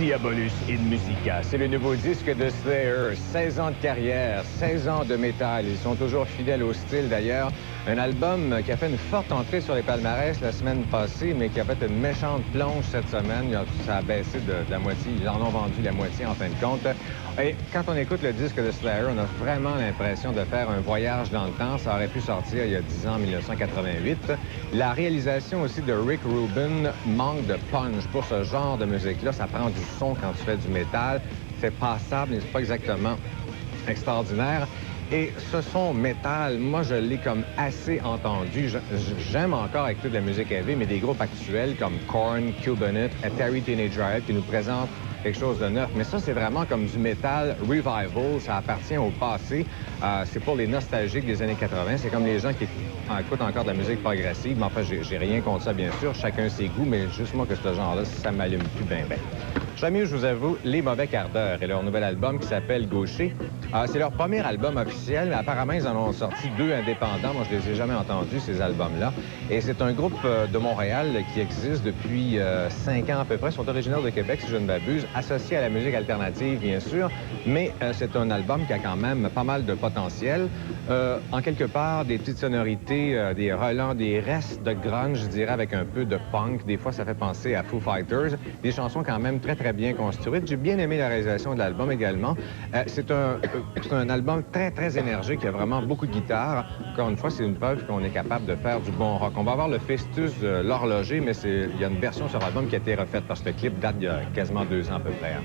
Diabolus in Musica. C'est le nouveau disque de Slayer. 16 ans de carrière, 16 ans de métal. Ils sont toujours fidèles au style d'ailleurs. Un album qui a fait une forte entrée sur les palmarès la semaine passée, mais qui a fait une méchante plonge cette semaine. Ça a baissé de la moitié. Ils en ont vendu la moitié en fin de compte. Et quand on écoute le disque de Slayer, on a vraiment l'impression de faire un voyage dans le temps. Ça aurait pu sortir il y a 10 ans, en 1988. La réalisation aussi de Rick Rubin manque de punch. Pour ce genre de musique-là, ça prend du son quand tu fais du métal. C'est passable, mais c'est pas exactement extraordinaire. Et ce son métal, moi, je l'ai comme assez entendu. J'aime encore écouter de la musique heavy, mais des groupes actuels comme Korn, Cubanite, Atari Teenage Riot qui nous présentent quelque chose de neuf. Mais ça, c'est vraiment comme du métal revival. Ça appartient au passé. C'est pour les nostalgiques des années 80. C'est comme les gens qui écoutent encore de la musique progressive. Mais enfin, j'ai rien contre ça, bien sûr. Chacun ses goûts, mais juste moi que ce genre-là, ça m'allume plus bien. Jamais, je vous avoue, Les Mauvais Quarts d'Heure et leur nouvel album qui s'appelle Gaucher. C'est leur premier album officiel, mais apparemment, ils en ont sorti 2 indépendants. Moi, je les ai jamais entendus, ces albums-là. Et c'est un groupe de Montréal qui existe depuis 5 ans à peu près. Ils sont originaires de Québec, si je ne m'abuse, associés à la musique alternative, bien sûr. Mais c'est un album qui a quand même pas mal de potentiel. En quelque part, des petites sonorités, des relents, des restes de grunge, je dirais, avec un peu de punk. Des fois, ça fait penser à Foo Fighters. Des chansons quand même très, très bien construites. J'ai bien aimé la réalisation de l'album également. C'est un album très, très énergique. Il y a vraiment beaucoup de guitare. Encore une fois, c'est une preuve qu'on est capable de faire du bon rock. On va avoir le Festus de l'horloger, mais il y a une version sur l'album qui a été refaite parce que le clip date il y a quasiment 2 ans à peu près.